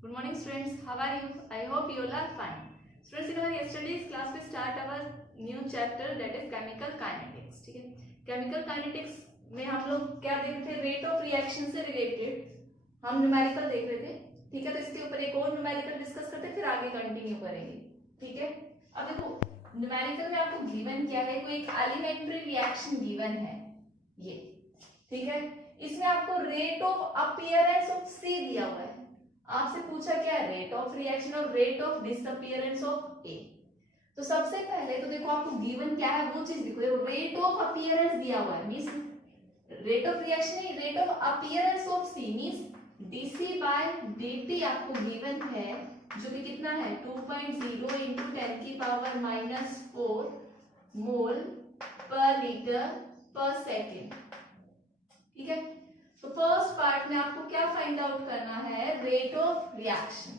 Good morning students, how are you? I hope you all are fine. Students, in our yesterday's class we start our new chapter that is chemical kinetics. ठीक है, chemical kinetics में हम लोग क्या देख रहे थे? Rate of reaction से रिलेटेड हम न्यूमेरिकल देख रहे थे. ठीक है, तो इसके ऊपर एक और न्यूमेरिकल डिस्कस करते फिर आगे कंटिन्यू करेंगे. ठीक है, अब देखो न्यूमेरिकल में आपको गिवन क्या है, कोई एक एलिमेंट्री रिएक्शन गिवन है ये. ठीक है, इसमें आपको रेट ऑफ अपीयरेंस ऑफ सी दिया हुआ है. आपसे पूछा क्या है? रेट ऑफ रिएक्शन और रेट ऑफ डिसअपीयरेंस ऑफ ए. तो सबसे पहले तो देखो आपको गिवन क्या है वो चीज लिखो. देखो रेट ऑफ अपीयरेंस दिया हुआ है, मींस रेट ऑफ रिएक्शन नहीं, rate of appearance of C means dc by dt आपको गिवन है, जो कि कितना है 2.0 इंटू 10 की पावर -4 मोल पर लीटर पर सेकेंड. ठीक है, तो फर्स्ट पार्ट में आपको क्या फाइंड आउट करना है? Rate of reaction.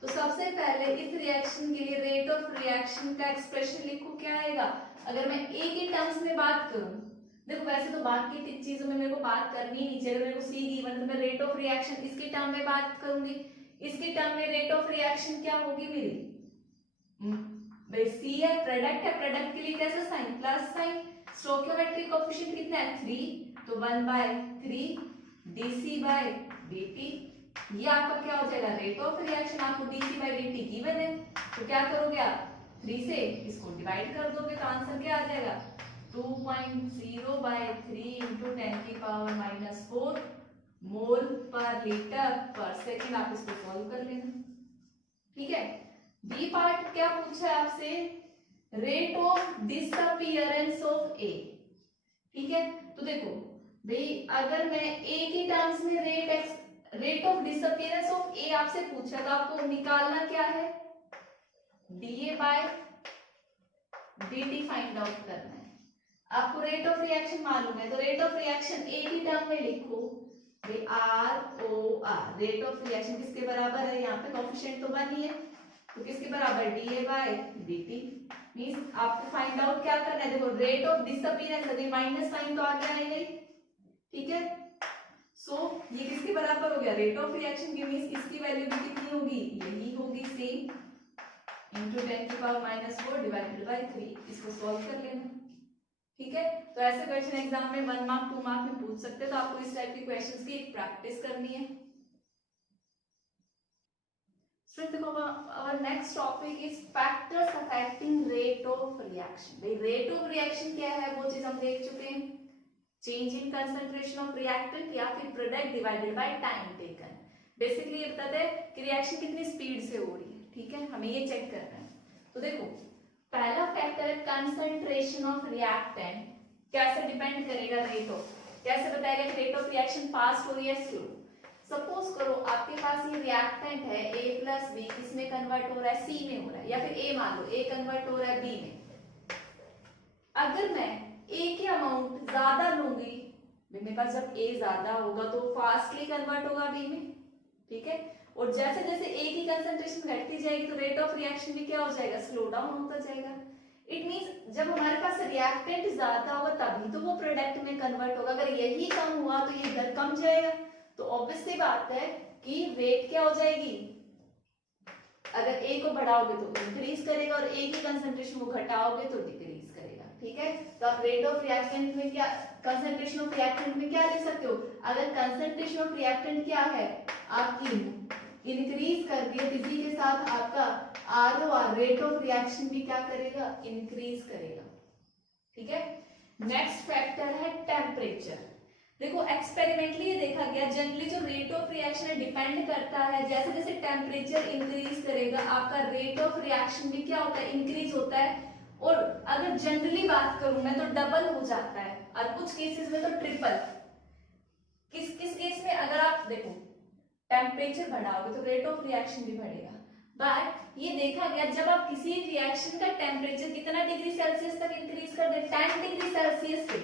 तो सबसे पहले इस रिएक्शन के लिए रेट ऑफ रिएक्शन का एक्सप्रेशन लिखो. क्या आएगा? अगर मैं ए के टर्म्स में बात करूं, देखो वैसे तो बाकी चीजों में मेरे को बात करनी ही नहीं चाहिए. मेरे को सी गिवन तो मैं रेट ऑफ रिएक्शन इसके टर्म में बात करूंगी. इसके टर्म में रेट ऑफ रिएक्शन क्या होगी मेरी? भाई सी है, प्रोडक्ट है, प्रोडक्ट के लिए कैसा sign? Plus sign. Stoichiometric coefficient कितना है? 3, तो 1/3 dc by dt. ये आपका क्या हो जाएगा? Rate of reaction. आपको dc by dt गिवन है, तो क्या करोगे आप? 3 से इसको डिवाइड कर दोगे तो आंसर क्या आ जाएगा? 2.0/3 इंटू 10 की पावर -4 मोल पर लीटर पर सेकेंड. आप इसको सॉल्व कर लेना. ठीक है, बी पार्ट क्या पूछा है आपसे? रेट ऑफ डिसअपीयरेंस ऑफ ए. ठीक है, तो देखो भाई अगर मैं ए के टर्म्स में rate of disappearance of A आपसे पूछा तो आपको निकालना क्या है? DA by dt find out करना है. आपको रेट ऑफ रिएक्शन मालूम है, तो रेट ऑफ रिएक्शन ए की टर्म में लिखो भाई R O R. Rate of reaction किसके बराबर है? यहाँ पे कोएफिशिएंट तो 1 ही है, तो किसके बराबर? DA by dt. मींस आपको फाइंड आउट क्या करना है? देखो रेट ऑफ डिसअपीयरेंस है, माइनस साइन तो आगे आएगा ही. ठीक है, सो ये किसके बराबर हो गया? रेट ऑफ रिएक्शन के. मींस इसकी वैल्यू भी कितनी होगी? यही होगी सेम इंटू 10 की पावर -4 डिवाइडेड बाय 3. इसको सॉल्व कर लेना. ठीक है, तो ऐसे क्वेश्चन एग्जाम में 1 मार्क 2 मार्क में पूछ सकते हैं, तो आपको इस टाइप के क्वेश्चंस की एक प्रैक्टिस करनी है. So देखो our next topic is factors affecting rate of reaction. भाई रेट ऑफ रिएक्शन क्या है वो चीज हम देख चुके हैं. Change in concentration of reactant या फिर product divided by time taken. Basically ये बताते हैं कि रिएक्शन कितनी स्पीड से हो रही है. ठीक है, हमें ये चेक करना है. तो देखो पहला फैक्टर है कंसंट्रेशन ऑफ रिएक्टेंट. कैसे डिपेंड करेगा रेट ऑफ? कैसे बताएगा कि रेट ऑफ रिएक्शन फास्ट हो रही है स्लो? सपोज करो आपके पास ये रिएक्टेंट है A प्लस बी, किसमें कन्वर्ट हो रहा है? C में हो रहा है, या फिर A मान लो A कन्वर्ट हो रहा है B में. अगर मैं A के अमाउंट ज्यादा लूंगी, मेरे पास जब A ज्यादा होगा तो फास्टली कन्वर्ट होगा B में. ठीक है, और जैसे जैसे A की कंसंट्रेशन घटती जाएगी तो रेट ऑफ रिएक्शन भी क्या हो जाएगा? स्लो डाउन होता जाएगा. इट मींस जब हमारे पास रिएक्टेंट ज्यादा होगा तभी तो वो प्रोडक्ट में कन्वर्ट होगा. अगर यही कम हुआ तो ये इधर कम जाएगा, तो ऑब्वियस सी बात है कि रेट क्या हो जाएगी? अगर A को बढ़ाओगे तो इंक्रीज करेगा और A की कंसंट्रेशन को घटाओगे तो डिक्रीज करेगा. ठीक है, तो आप रेट ऑफ रिएक्टेंट में क्या, कंसंट्रेशन ऑफ रिएक्टेंट में क्या लिख सकते हो? अगर कंसंट्रेशन ऑफ रिएक्टेंट क्या है आपकी इंक्रीज कर रही है, इसी के साथ आपका ROR रेट ऑफ रिएक्शन भी क्या करेगा? इंक्रीज करेगा. ठीक है, नेक्स्ट फैक्टर है टेम्परेचर. देखो एक्सपेरिमेंटली ये देखा गया जनरली जो रेट ऑफ रिएक्शन है डिपेंड करता है, जैसे जैसे टेम्परेचर इंक्रीज करेगा आपका रेट ऑफ रिएक्शन भी क्या होता है? इंक्रीज होता है. और अगर जनरली बात करूं मैं तो डबल हो जाता है, और कुछ केसेस में तो ट्रिपल. किस किस केस में? अगर आप देखो टेम्परेचर बढ़ाओगे तो रेट ऑफ रिएक्शन भी बढ़ेगा. बट ये देखा गया जब आप किसी रिएक्शन का टेम्परेचर कितना डिग्री सेल्सियस तक इंक्रीज कर दे, 10 डिग्री सेल्सियस से,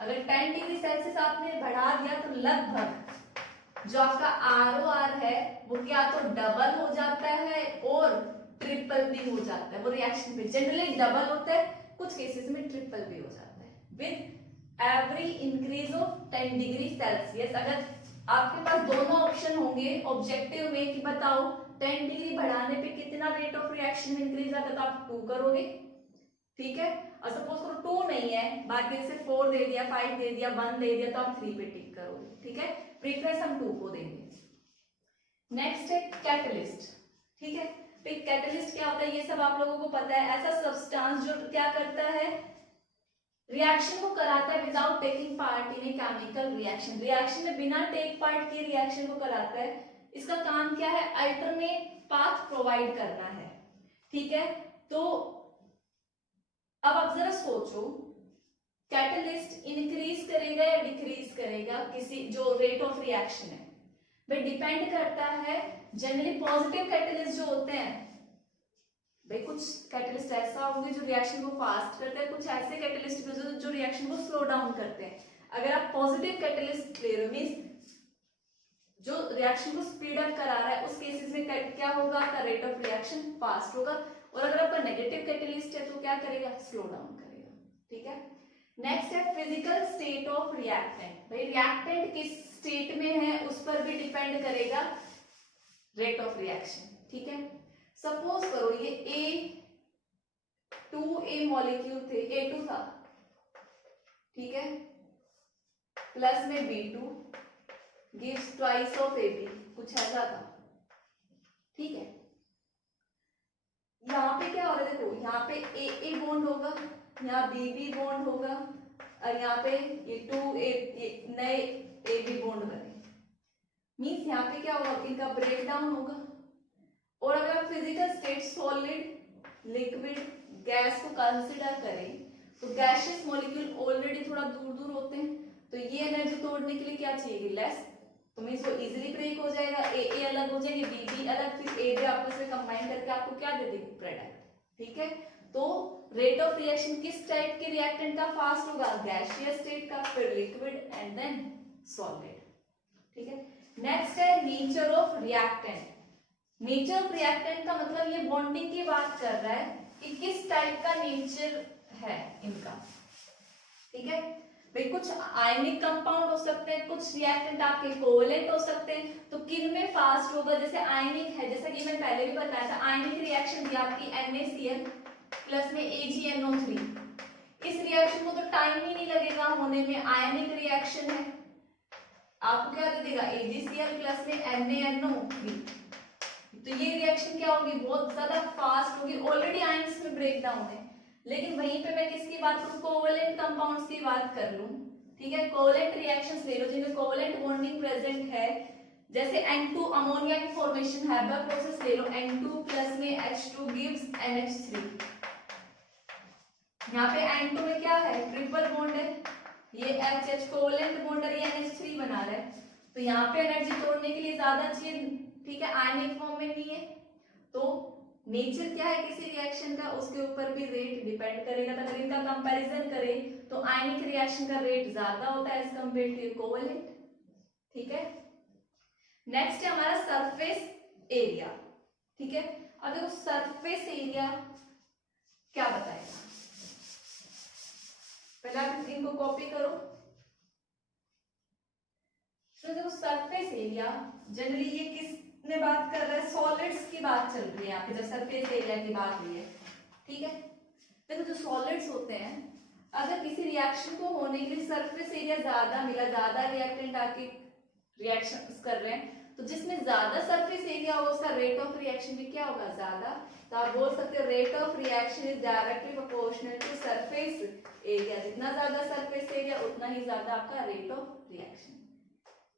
अगर 10 डिग्री सेल्सियस आपने बढ़ा दिया तो लगभग जो आपका ROR है वो क्या तो डबल हो जाता है और ट्रिपल भी हो जाता है. वो रिएक्शन में जनरली डबल होता है, कुछ केसेस में ट्रिपल भी हो जाता है with every increase of 10 degree Celsius. अगर आपके पास दोनों ऑप्शन होंगे ऑब्जेक्टिव में कि बताओ 10 डिग्री बढ़ाने पे कितना रेट ऑफ रिएक्शन इंक्रीज आता है, तो आप 2 करोगे, ठीक है। और सपोज करो 2 नहीं है, बाकी जैसे 4 दे दिया, 5 दे दिया, 1 दे दिया, तो आप 3 पे टिक करोगे, ठीक है। प्रीफरेंस हम 2 को देंगे। नेक्स्ट है कैटलिस्ट, ठीक है। तो कैटलिस्ट क्या होता है, ये सब आप लोगों को पता है। ऐसा सब्सटेंस जो क्या करता है, रिएक्शन को कराता है without taking part in a chemical reaction, reaction में बिना टेक पार्ट किए रिएक्शन को कराता है। इसका काम क्या है, अल्टरनेट पाथ प्रोवाइड करना है, ठीक है। तो अब आप जरा सोचो, कैटलिस्ट इंक्रीज करेगा या डिक्रीज करेगा किसी जो रेट ऑफ रिएक्शन है, भाई डिपेंड करता है। जनरली पॉजिटिव कैटलिस्ट जो होते हैं, भाई कुछ कैटलिस्ट ऐसा होंगे जो रिएक्शन को फास्ट करते हैं, कुछ ऐसे कैटलिस्ट भी जो रिएक्शन को स्लो डाउन करते हैं। अगर आप पॉजिटिव कैटलिस्ट ले रहे हो मींस जो रिएक्शन को स्पीड अप करा रहा है, उस केसेस में क्या होगा, आपका रेट ऑफ रिएक्शन फास्ट होगा। और अगर आपका नेगेटिव कैटलिस्ट है तो क्या करेगा, स्लो डाउन करेगा, ठीक है। नेक्स्ट है फिजिकल स्टेट ऑफ रिएक्टेंट, भाई रिएक्टेंट किस स्टेट में है उस पर भी डिपेंड करेगा रेट ऑफ रिएक्शन, ठीक है। सपोज करो ये A2A मॉलिक्यूल थे, A2 था, ठीक है, प्लस में B2 gives twice of AB, कुछ ऐसा था, ठीक है। यहाँ पे क्या हो रहा है, देखो यहाँ पे AA बॉन्ड होगा, यहाँ BB बॉन्ड होगा, और यहाँ पे ये 2A ये नए AB बॉन्ड बने, मीन्स यहाँ पे क्या होगा, इनका ब्रेक डाउन होगा। और अगर आप physical state solid liquid gas को कंसिडर करें तो गैसियस मॉलिक्यूल ऑलरेडी थोड़ा दूर दूर होते हैं, तो ये एनर्जी तोड़ने के लिए क्या चाहिए, लेस, तो मीन्स वो इजीली ब्रेक हो जाएगा। AA अलग हो जाएंगे, BB अलग, फिर AB आपस में कंबाइन करके आपको क्या दे देगी, प्रोडक्ट, ठीक है। तो रेट ऑफ रिएक्शन किस टाइप के रिएक्टेंट का फास्ट होगा, गैसियस स्टेट का, फिर लिक्विड एंड देन सॉलिड, ठीक है। नेक्स्ट है nature of reactant. Nature of reactant का मतलब ये बॉन्डिंग की बात कर रहा है कि किस टाइप का नेचर है इनका, ठीक है। भाई कुछ आयनिक कंपाउंड हो सकते हैं, कुछ रिएक्टेंट आपके कोवलेंट हो सकते हैं, तो किन में फास्ट होगा, जैसे आयनिक है, जैसा कि मैं पहले भी बताया था, आयनिक रिएक्शन थी आपकी NaCl प्लस में AgNO3, इस रिएक्शन को तो टाइम ही नहीं लगेगा होने में, आयनिक रिएक्शन है, आपको क्या दे देगा, AgCl प्लस में NaNO3, तो ये रिएक्शन क्या होगी, बहुत ज्यादा फास्ट होगी, ऑलरेडी आयंस में ब्रेक डाउन है। लेकिन वहीं पे मैं किसकी बात करूं, कोवलेंट कंपाउंड्स की बात कर लूं, ठीक है। कोवलेंट रिएक्शंस ले लो जिनमें कोवलेंट बॉन्डिंग प्रेजेंट है, जैसे N2 अमोनिया की फॉर्मेशन हैबर प्रोसेस ले लो, N2 प्लस में H2 गिव्स NH3, यहाँ पे N2 में क्या है, ट्रिपल बॉन्ड है, ये HH कोवलेंट बॉन्ड है, ये NH3 बना रहा है, तो यहाँ पे एनर्जी तोड़ने के लिए ज्यादा चाहिए, ठीक है, आयनिक फॉर्म में नहीं है। तो नेचर क्या है किसी रिएक्शन का, उसके ऊपर भी रेट डिपेंड करेगा। तो अगर इनका कंपैरिजन करें तो आयनिक रिएक्शन का रेट ज्यादा होता है एज कंपेयर टू कोवलेंट, ठीक है। नेक्स्ट है हमारा सरफेस एरिया, ठीक है। अब देखो सरफेस एरिया क्या बताएगा, पहले आप इनको कॉपी करो। तो देखो सरफेस एरिया जनरली ये किसने बात कर रहा है, सॉलिड्स की बात चल रही है यहाँ पे, जब सरफेस एरिया की बात हुई है, ठीक है। देखो जो सॉलिड्स होते हैं, अगर किसी रिएक्शन को होने के लिए सरफेस एरिया ज्यादा मिला, ज्यादा रिएक्टेंट आके रिएक्शन कर रहे हैं, तो जिसमें ज्यादा सरफेस एरिया होगा उसका रेट ऑफ रिएक्शन भी क्या होगा, ज्यादा। तो आप बोल सकते हो rate of reaction is directly proportional to surface area, जितना ज्यादा सरफेस एरिया उतना ही ज्यादा आपका rate of reaction.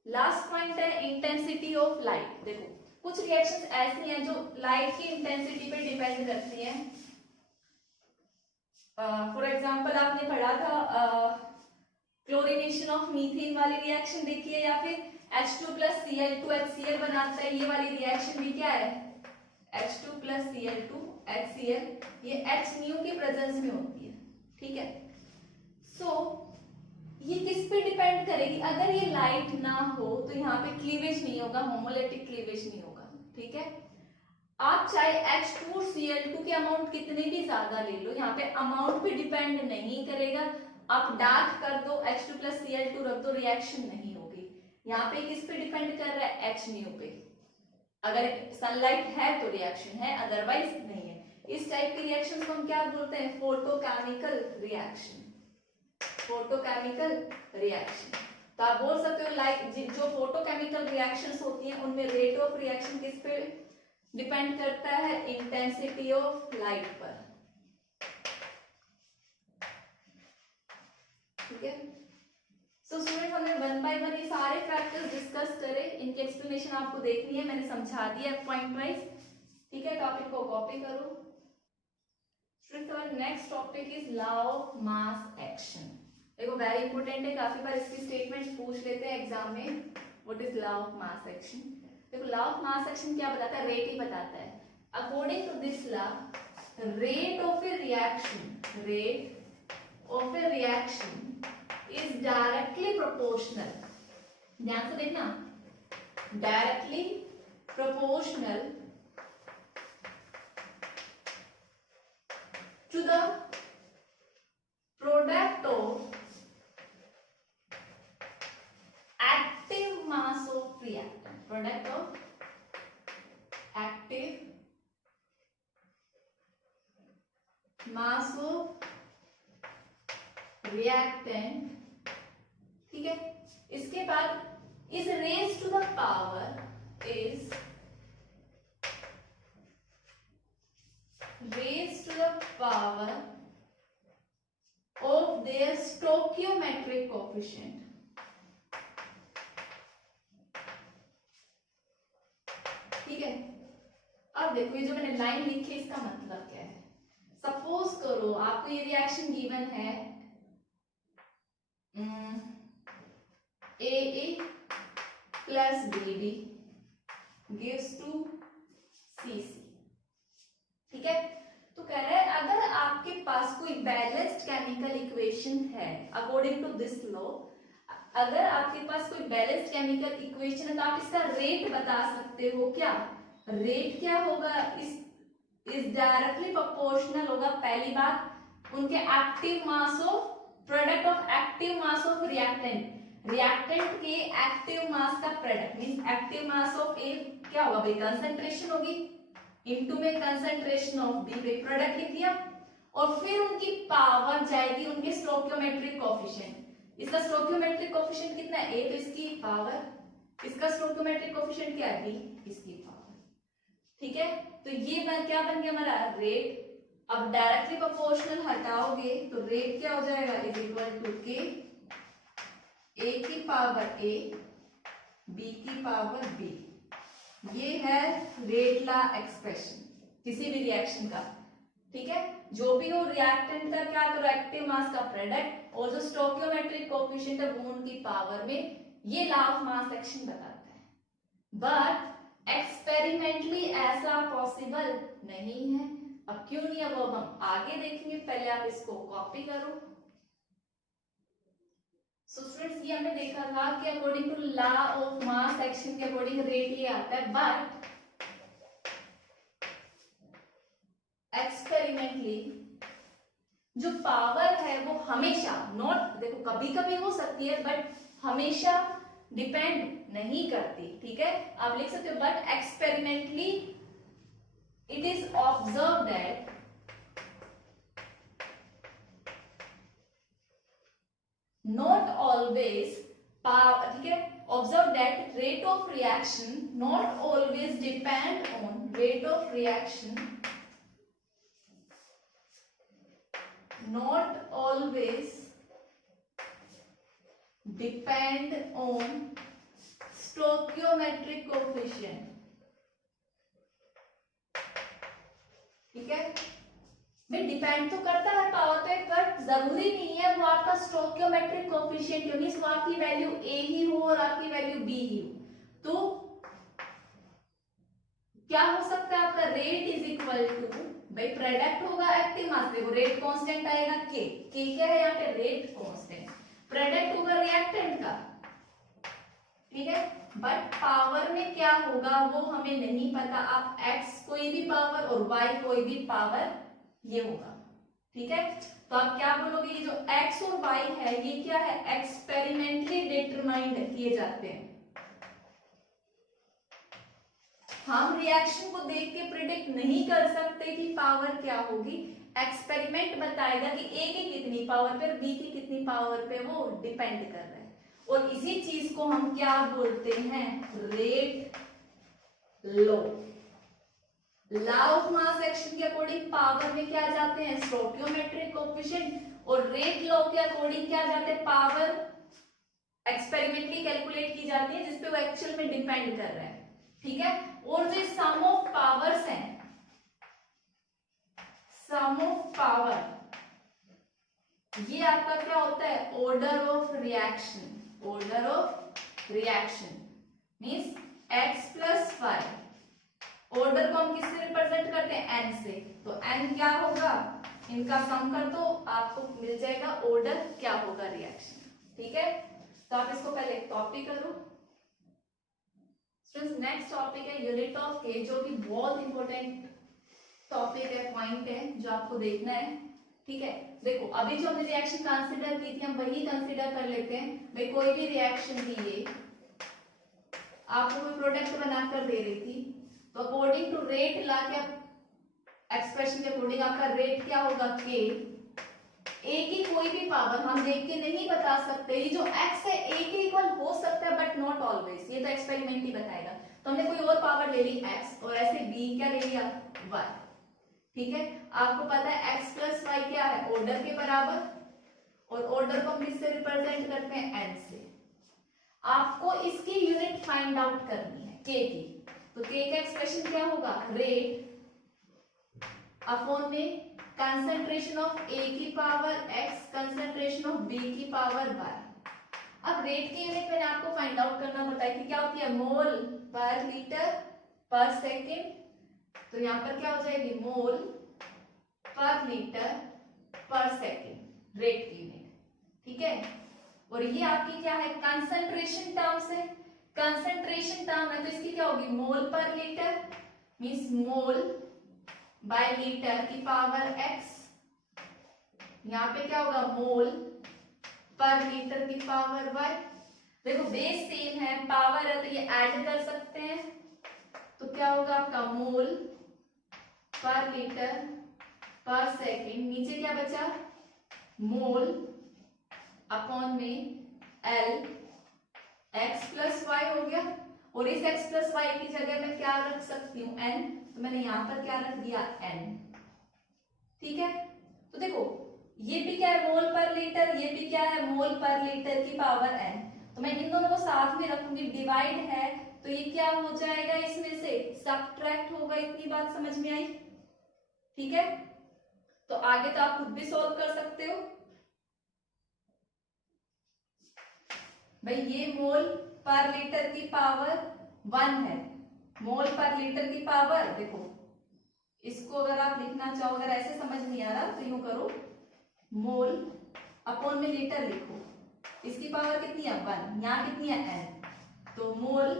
Last point है इंटेंसिटी ऑफ लाइट। देखो कुछ रिएक्शंस ऐसी हैं जो लाइट की इंटेंसिटी पे डिपेंड करती हैं। फॉर एग्जांपल आपने पढ़ा था क्लोरीनेशन ऑफ मीथेन वाली रिएक्शन देखी है, या फिर H2 प्लस Cl2 HCl बनाता है, ये वाली रिएक्शन भी क्या है, H2 प्लस Cl2 HCl, ये H न्यू की प्रेजेंस में होती है, ठीक है। सो ये किस पे डिपेंड करेगी, अगर ये लाइट ना हो तो यहाँ पे क्लीवेज नहीं होगा, होमोलिटिक क्लीवेज नहीं होगा, ठीक है। आप चाहे H2 Cl2 के अमाउंट कितने भी ज्यादा ले लो, यहाँ पे अमाउंट पे डिपेंड नहीं करेगा। आप डार्क कर दो, H2 प्लस Cl2 रख दो, रिएक्शन नहीं होगी। यहाँ पे किस पे डिपेंड कर रहा है, एच न्यू पे। अगर सनलाइट है तो रिएक्शन है, अदरवाइज नहीं है। इस टाइप की रिएक्शन को हम क्या बोलते हैं, फोटोकेमिकल रिएक्शन। फोटोकेमिकल रिएक्शन, तो आप बोल सकते हो लाइक जो फोटोकेमिकल रिएक्शंस होती हैं उनमें रेट ऑफ रिएक्शन किस पे डिपेंड करता है, इंटेंसिटी ऑफ लाइट पर। ठीक है, सो स्टूडेंट हमने वन बाय वन ये सारे फैक्टर्स डिस्कस करे, इनकी एक्सप्लेनेशन आपको देखनी है, मैंने समझा दिया पॉइंट वाइज। ठीक है, टॉपिक को कॉपी करो। Student our next topic is law of mass action. देखो वेरी इंपॉर्टेंट है, काफी बार इसकी स्टेटमेंट पूछ लेते हैं एग्जाम में, what is law of mass action. देखो लॉ ऑफ मास एक्शन क्या बताता है, रेट ही बताता है। According to this law, rate of a reaction, rate of a reaction is directly proportional, ध्यान से देखना, directly proportional to the product of active mass of reactant, product of active mass of reactant। ठीक है, इसके बाद is raise to the power, is raise to the power of their stoichiometric coefficient. ठीक है, अब देखो ये जो मैंने लाइन लिखी है इसका मतलब क्या है। सपोज करो आपको ये रिएक्शन गिवन है, AA plus BB gives to CC। ठीक है, तो कह रहा है अगर आपके पास कोई बैलेंस्ड केमिकल इक्वेशन है, अकॉर्डिंग टू दिस लॉ, अगर आपके पास कोई बैलेंस्ड केमिकल इक्वेशन है तो आप इसका रेट बता सकते हो। क्या रेट क्या होगा, इस डायरेक्टली प्रोपोर्शनल होगा, पहली बात उनके active mass of, product of active mass of reactant, reactant के एक्टिव मास का product means active mass of A क्या होगा भाई, कंसंट्रेशन होगी, इनटू में कंसंट्रेशन ऑफ बी पे प्रोडक्ट लिख दिया, और फिर उनकी पावर जाएगी उनके स्टोकियोमेट्रिक कोएफिशिएंट। इसका स्टोकियोमेट्रिक कोएफिशिएंट कितना है, ए, तो इसकी पावर, इसका स्टोकियोमेट्रिक कोएफिशिएंट क्या है, बी, इसकी पावर। ठीक है, तो ये क्या बन गया हमारा रेट। अब डायरेक्टली प्रोपोर्शनल हटाओगे तो रेट क्या हो जाएगा, इज इक्वल टू के, ए की पावर ए, बी की पावर बी। ये है रेट लॉ एक्सप्रेशन किसी भी रिएक्शन का। ठीक है, जो भी हो रिएक्टेंट का क्या करो, एक्टिव मास का प्रोडक्ट, और जो स्टोकियोमेट्रिक कोएफिशिएंट है वो उनकी पावर में, ये लॉ ऑफ मास एक्शन बताता है। बट एक्सपेरिमेंटली ऐसा पॉसिबल नहीं है। अब क्यों नहीं है वो अब हम आगे देखेंगे, पहले आप इसको कॉपी करो। सो स्टूडेंट्स ये हमने देखा था कि according to law of mass action के अकॉर्डिंग रेट ये आता है, बट एक्सपेरिमेंटली जो पावर है वो हमेशा नॉट, देखो कभी कभी हो सकती है बट हमेशा डिपेंड नहीं करती। ठीक है, आप लिख सकते हो but experimentally it is observed that not always power, ठीक है, observe that rate of reaction not always depend on, rate of reaction not always depend on stoichiometric coefficient। ठीक है, भाई डिपेंड तो करता है पावर पे, बट जरूरी नहीं है वो आपका स्टोकियोमेट्रिक कोएफिशिएंट हो, मींस वो आपकी वैल्यू ए ही हो और आपकी वैल्यू बी ही हो। तो क्या हो सकता है, आपका रेट इज इक्वल टू, भाई प्रोडक्ट होगा एक्टिव मास, देखो रेट कांस्टेंट आएगा के क्या है यहाँ पे, रेट कांस्टेंट, प्रोडक्ट होगा रिएक्टेंट का। ठीक है, बट पावर में क्या होगा वो हमें नहीं पता, आप x कोई भी पावर और y कोई भी पावर ये होगा। ठीक है, तो आप क्या बोलोगे, ये जो x और y है ये क्या है, एक्सपेरिमेंटली डिटरमाइंड किए जाते हैं। हम रिएक्शन को देख के प्रिडिक्ट नहीं कर सकते कि पावर क्या होगी, एक्सपेरिमेंट बताएगा कि ए की कितनी पावर पे और बी की कितनी पावर पे वो डिपेंड कर रहा है। और इसी चीज को हम क्या बोलते हैं, rate law. Law of mass action के अकॉर्डिंग पावर में क्या जाते हैं, स्टोइकियोमेट्रिक कोएफिशिएंट, और रेट लॉ के अकॉर्डिंग क्या जाते हैं, पावर एक्सपेरिमेंटली कैलकुलेट की जाती है जिसपे वो एक्चुअल में डिपेंड कर रहा है, ठीक है। और जो सम ऑफ पावर्स हैं, सम ऑफ पावर, ये आपका क्या होता है, order of reaction. Order of reaction means x plus y. Order को हम किससे रिप्रेजेंट करते हैं, n से। तो n क्या होगा, इनका सम कर दो, आपको मिल जाएगा ऑर्डर क्या होगा रिएक्शन, ठीक है। तो आप इसको पहले कॉपी करो। स्टूडेंट्स नेक्स्ट टॉपिक है यूनिट ऑफ के, जो कि बहुत इंपॉर्टेंट टॉपिक है, पॉइंट है जो आपको देखना है, ठीक है। देखो अभी जो हमने रिएक्शन कंसीडर की थी हम वही कंसीडर कर लेते हैं। भाई कोई भी रिएक्शन थी, ये आपको कोई प्रोडक्ट बनाकर दे रही थी, तो अकॉर्डिंग टू रेट ला के एक्सप्रेशन के अकॉर्डिंग आपका रेट क्या होगा, के। ए की कोई भी पावर हम देख के नहीं बता सकते, ये जो x है ए के इक्वल हो सकता है बट नॉट ऑलवेज, ये तो एक्सपेरिमेंट ही बताएगा। तो हमने कोई और पावर ले ली x, और ऐसे b क्या ले लिया, y, ठीक है। आपको पता है x प्लस वाई क्या है, ऑर्डर के बराबर, और ऑर्डर को हम किससे रिप्रेजेंट करते हैं, n से। आपको इसकी यूनिट फाइंड आउट करनी है k की, तो k का एक्सप्रेशन क्या होगा, रेट अपॉन में कंसंट्रेशन ऑफ a की power x, concentration of b की पावर y। अब रेट की यूनिट मैंने आपको फाइंड आउट करना बताया कि क्या होती है, मोल पर लीटर पर सेकेंड। तो यहाँ पर क्या हो जाएगी, मोल पर लीटर पर सेकेंड, रेट की यूनिट, ठीक है। और ये आपकी क्या है, कंसंट्रेशन टर्म से, कंसंट्रेशन टर्म है तो इसकी क्या होगी, मोल पर लीटर मींस मोल बाय लीटर की पावर x। यहाँ पे क्या होगा, मोल पर लीटर की पावर y। देखो बेस सेम है, पावर है तो ये ऐड कर सकते हैं, तो क्या होगा आपका मोल पर लीटर पर सेकेंड, नीचे क्या बचा, मोल अपॉन में L x प्लस वाई हो गया। और इस x प्लस वाई की जगह मैं क्या रख सकती हूँ, n, तो मैंने यहां पर क्या रख दिया, n, ठीक है। तो देखो ये भी क्या है, मोल पर लीटर, ये भी क्या है, मोल पर लीटर की पावर n। तो मैं इन दोनों को साथ में रखूंगी, डिवाइड है तो ये क्या हो जाएगा, इसमें से सबट्रैक्ट होगा। इतनी बात समझ में आई, ठीक है। तो आगे तो आप खुद भी सॉल्व कर सकते हो। भाई ये मोल पर लीटर की पावर 1 है, मोल पर लीटर की पावर, देखो इसको अगर आप लिखना चाहो, अगर ऐसे समझ नहीं आ रहा तो यूं करो, मोल अपॉन में लीटर लिखो, इसकी पावर कितनी है 1, यहाँ कितनी है n, तो मोल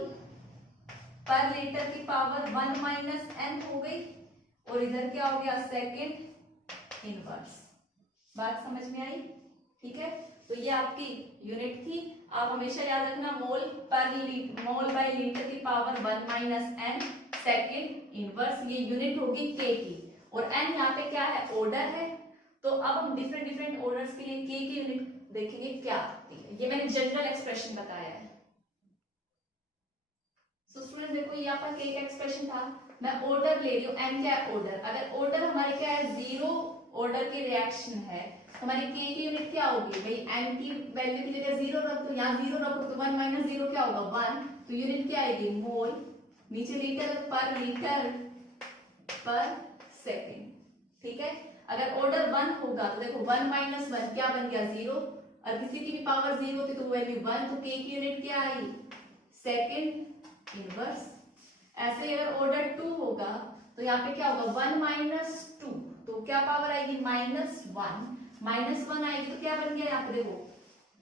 पर लीटर की पावर 1 माइनस n हो गई, और इधर क्या हो गया, सेकेंड इनवर्स। बात समझ में आई, ठीक है। तो ये आपकी यूनिट थी, आप हमेशा याद रखना, मोल बाय लीटर की power 1 minus n second inverse, ये यूनिट होगी k की। और n यहाँ पे क्या है, ऑर्डर है। तो अब हम डिफरेंट ऑर्डर्स के लिए k की यूनिट देखेंगे क्या आती है। ये मैंने जनरल एक्सप्रेशन बताया है। सो स्टूडेंट देखो ये आपका k का एक्सप्रेशन था, मैं ऑर्डर ले रही हूँ, n क्या है, ऑर्डर। अगर ऑर्डर हमारे क्या है, जीरो ऑर्डर की रिएक्शन है, हमारी k की यूनिट क्या होगी, भाई n की वैल्यू की जगह जीरो रख दो, यहाँ जीरो रखो तो 1 माइनस जीरो क्या होगा 1, तो यूनिट क्या आएगी, मोल, नीचे लीटर पर सेकेंड, ठीक है। अगर ऑर्डर 1 होगा तो देखो 1 माइनस 1 क्या बन गया 0, और किसी की भी पावर 0 थी तो वैल्यू 1, तो k की यूनिट क्या आई, सेकेंड इनवर्स। ऐसे अगर ऑर्डर 2 होगा तो यहाँ पे क्या होगा 1 माइनस 2, तो क्या पावर आएगी -1 आएगी, तो क्या बन गया यहाँ पे देखो,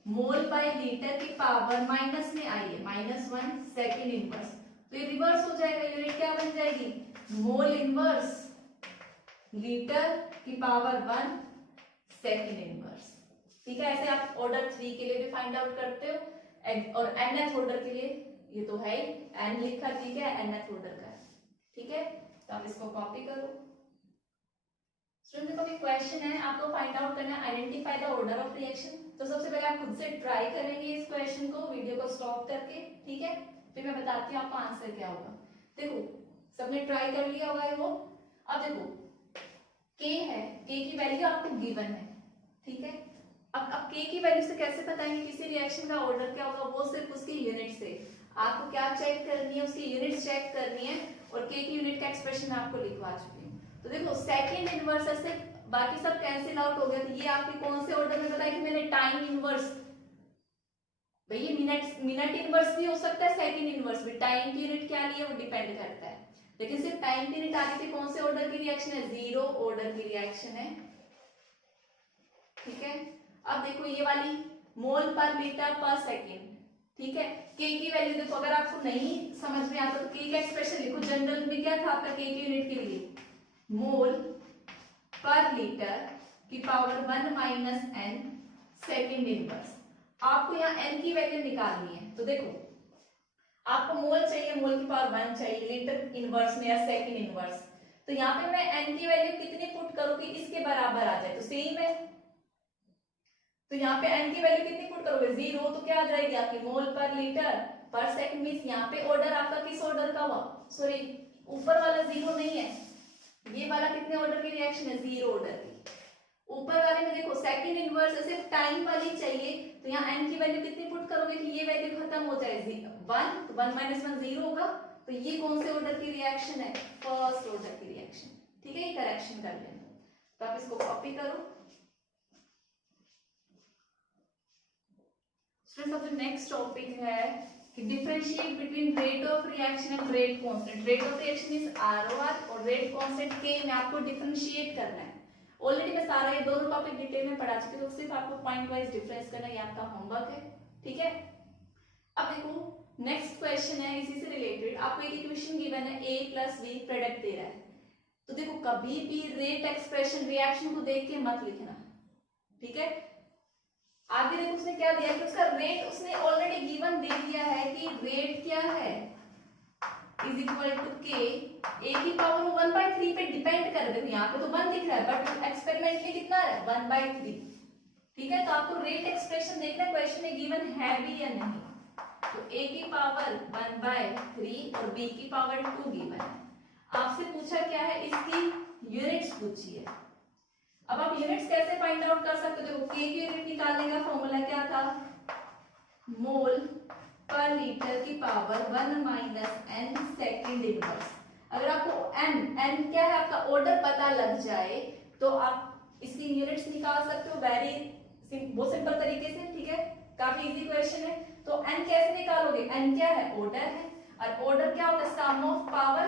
मोल बाय लीटर की पावर माइनस में आई है -1 सेकेंड इनवर्स, तो ये रिवर्स हो जाएगा, यूनिट क्या बन जाएगी, मोल इनवर्स लीटर की पावर 1 सेकेंड इनवर्स, ठीक है। ऐसे आप ऑर्डर 3 के लिए भी फाइंड आउट करते हो, और nth ऑर्डर के लिए ये तो है ही, n लिखा, ठीक है, nth ऑर्डर का। ठीक है, तो आप इसको कॉपी करो। स्टूडेंट देखो अभी क्वेश्चन है, आपको फाइंड आउट करना है identify the order of reaction. तो सबसे पहले आप खुद से ट्राई करेंगे इस क्वेश्चन को वीडियो को स्टॉप करके, ठीक है, फिर मैं बताती हूँ आपका आंसर क्या होगा। देखो सबने ट्राई कर लिया होगा वो। अब देखो k है, k की वैल्यू आपको गिवन है, ठीक है। अब k की वैल्यू से कैसे बताएंगे किसी रिएक्शन का ऑर्डर क्या होगा, वो सिर्फ उसकी यूनिट से। आपको क्या चेक करनी है, उसकी यूनिट चेक करनी है, और k की यूनिट का एक्सप्रेशन मैं आपको लिखवा चुकी हूँ। तो देखो सेकंड इनवर्स से बाकी सब कैंसिल आउट हो गया, तो ये आपके कौन से ऑर्डर में बताया कि मैंने टाइम इनवर्स, भैया मिनट इनवर्स भी हो सकता है, सेकंड इनवर्स भी। टाइम की यूनिट क्या ली है वो डिपेंड करता है, लेकिन सिर्फ टाइम की यूनिट आ रही थी। कौन से ऑर्डर की रिएक्शन है, जीरो ऑर्डर की रिएक्शन है, ठीक है। अब देखो ये वाली मोल पर लीटर पर सेकेंड, ठीक है। k की वैल्यू देखो, अगर आपको नहीं समझ में आता तो k का एक्सप्रेशन लिखो। जनरल में क्या था आपका k की यूनिट के लिए, मोल पर लीटर की power 1 minus n second inverse. आपको यहाँ n की वैल्यू निकालनी है। तो देखो आपको मोल चाहिए, मोल की पावर 1 चाहिए लीटर इनवर्स में या सेकेंड इनवर्स। तो यहाँ पे मैं n की वैल्यू कितनी पुट करूँ कि इसके बराबर आ जाए, तो सेम है। तो यहाँ पे n की वैल्यू कितनी पुट करोगे, 0, तो क्या आ जाएगी आपकी मोल पर लीटर पर सेकंड। मींस यहाँ पे ऑर्डर आपका किस ऑर्डर का हुआ, सॉरी ऊपर वाला 0 नहीं है, ये वाला कितने ऑर्डर की रिएक्शन है, 0 ऑर्डर की। ऊपर वाले में देखो सेकंड इनवर्स सिर्फ टाइम वाली चाहिए, तो यहाँ n की वैल्यू कितनी पुट करोगे कि ये वैल्यू खत्म हो जाए, 1, तो 1 माइनस 1 0 होगा। तो ये कौन से ऑर्डर की रिएक्शन है, फर्स्ट ऑर्डर की रिएक्शन, ठीक है। ये करेक्शन कर लेना, तो आप इसको कॉपी करो। स्टूडेंट्स अब जो नेक्स्ट टॉपिक है कि differentiate between rate of reaction and rate constant. Rate of reaction is ROR और रेट कांस्टेंट K में आपको डिफरेंशिएट करना है। ऑलरेडी मैं सारा ये दोनों टॉपिक डिटेल में पढ़ा चुकी हूं, तो सिर्फ आपको पॉइंट वाइज डिफरेंस करना, ये आपका होमवर्क है, ठीक है। अब देखो नेक्स्ट क्वेश्चन है इसी से रिलेटेड। आपको एक इक्वेशन गिवन है a + b प्रोडक्ट दे रहा है। तो देखो कभी भी रेट एक्सप्रेशन रिएक्शन को देख के मत लिखना, ठीक है। आगे देखो उसने क्या दिया कि उसका रेट उसने ऑलरेडी गिवन दे दिया है कि रेट क्या है is equal to k, a की पावर 1/3 पे डिपेंड कर। देखो यहाँ पे तो 1 दिख रहा है, बट एक्सपेरिमेंटली कितना है 1/3, ठीक है। तो आपको रेट एक्सप्रेशन देखना है क्वेश्चन में गिवन है भी या नहीं। तो a की पावर 1/3 और b की पावर 2 गिवन है। आपसे पूछा क्या है, इसकी यूनिट्स पूछी है। अब आप यूनिट्स कैसे फाइंड आउट कर सकते हो, देखो k की यूनिट निकालने का फॉर्मूला क्या था, मोल पर लीटर की power 1 minus n second inverse. अगर आपको n क्या है आपका ऑर्डर पता लग जाए तो आप इसकी यूनिट्स निकाल सकते हो बहुत सिंपल तरीके से, ठीक है। काफी इजी क्वेश्चन है। तो n कैसे निकालोगे, n क्या है ऑर्डर है, और ऑर्डर क्या होता है सम ऑफ पावर।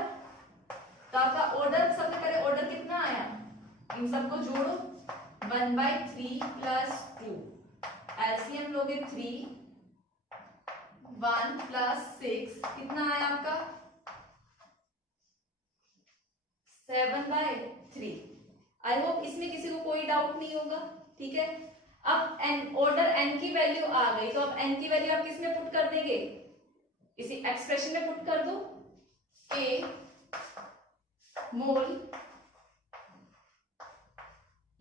तो आपका ऑर्डर सबसे पहले ऑर्डर कितना आया, इन सबको जोड़ो 1/3 + 2, एलसीएम लोगे 3, 1 + 6 कितना आया आपका 7/3। आई होप इसमें किसी को कोई डाउट नहीं होगा, ठीक है। अब n ऑर्डर n की वैल्यू आ गई, तो अब n की वैल्यू आप किसमें पुट कर देंगे, इसी एक्सप्रेशन में पुट कर दो, a mole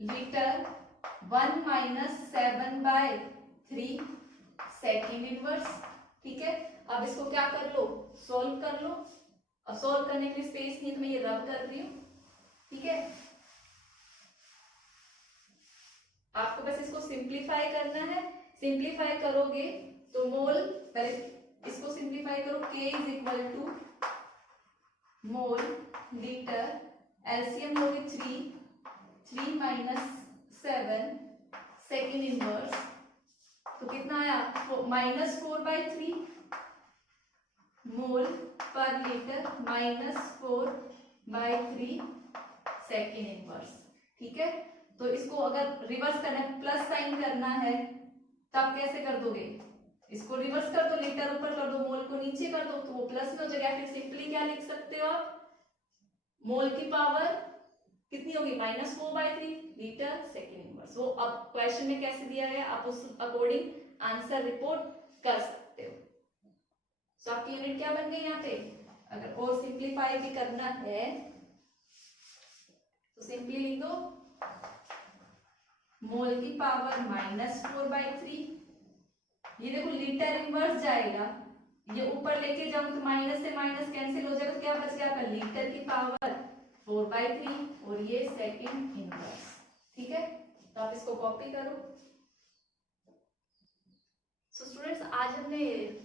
litre 1 minus 7/3 second inverse, ठीक है। अब इसको क्या कर लो, सोल्व कर लो। अब सोल्व करने के लिए स्पेस नहीं तो मैं ये रब कर रही हूं, ठीक है। आपको बस इसको सिंप्लीफाई करना है। सिंप्लीफाई करोगे तो मोल, पहले इसको सिंप्लीफाई करो, k is equal to mole litre, LCM लोगे 3 माइनस 7 सेकेंड इनवर्स, तो कितना आया -4/3 मोल पर लीटर -4/3 सेकेंड इनवर्स, ठीक है। तो इसको अगर रिवर्स करना है, प्लस साइन करना है, तब कैसे कर दोगे, इसको रिवर्स कर दो, लीटर ऊपर कर दो, मोल को नीचे कर दो, तो वो प्लस में हो जाएगा। फिर सिंपली क्या लिख सकते हो आप, मोल की पावर कितनी होगी -4/3 लीटर सेकेंड इनवर्स। वो अब क्वेश्चन में कैसे दिया गया आप उस अकॉर्डिंग आंसर रिपोर्ट कर सकते हो। तो आपकी यूनिट क्या बन गई यहाँ पे अगर और सिंप्लीफाई भी करना है तो सिंपली लिख दो मोल की पावर -4/3। ये देखो लीटर इनवर्स जाएगा, ये ऊपर लेके जाऊं तो माइनस से माइनस कैंसिल हो जाएगा, तो क्या बच गया आपका लीटर की पावर 4/3 और ये सेकंड इनवर्स। ठीक है, तो आप इसको कॉपी करो। सो स्टूडेंट्स, आज हमने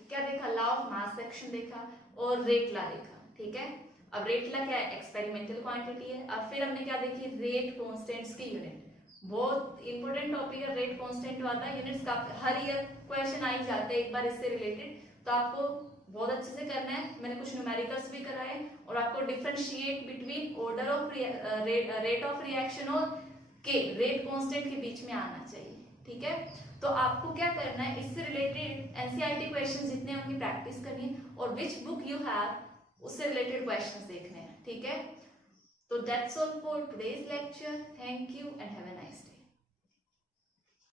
क्या देखा, लॉ ऑफ मास सेक्शन देखा और रेट लॉ देखा। ठीक है, अब रेट लॉ क्या है, एक्सपेरिमेंटल क्वांटिटी है। अब फिर हमने क्या देखी, रेट कांस्टेंट्स की यूनिट। बहुत इंपॉर्टेंट टॉपिक है रेट कांस्टेंट वाला, यूनिट्स का हर ईयर क्वेश्चन आ ही जाते हैं एक बार इससे रिलेटेड, तो आपको बहुत अच्छे से करना है। मैंने कुछ न्यूमेरिकल्स भी कराए और आपको differentiate between order of rate of reaction और के रेट कांस्टेंट के बीच में आना चाहिए। ठीक है, तो आपको क्या करना है, इससे रिलेटेड एनसीईआरटी क्वेश्चन जितने हैं उनकी प्रैक्टिस करनी है और विच बुक यू हैव उससे रिलेटेड क्वेश्चंस देखने हैं। ठीक है, तो that's all for today's lecture. Thank you and have a nice day.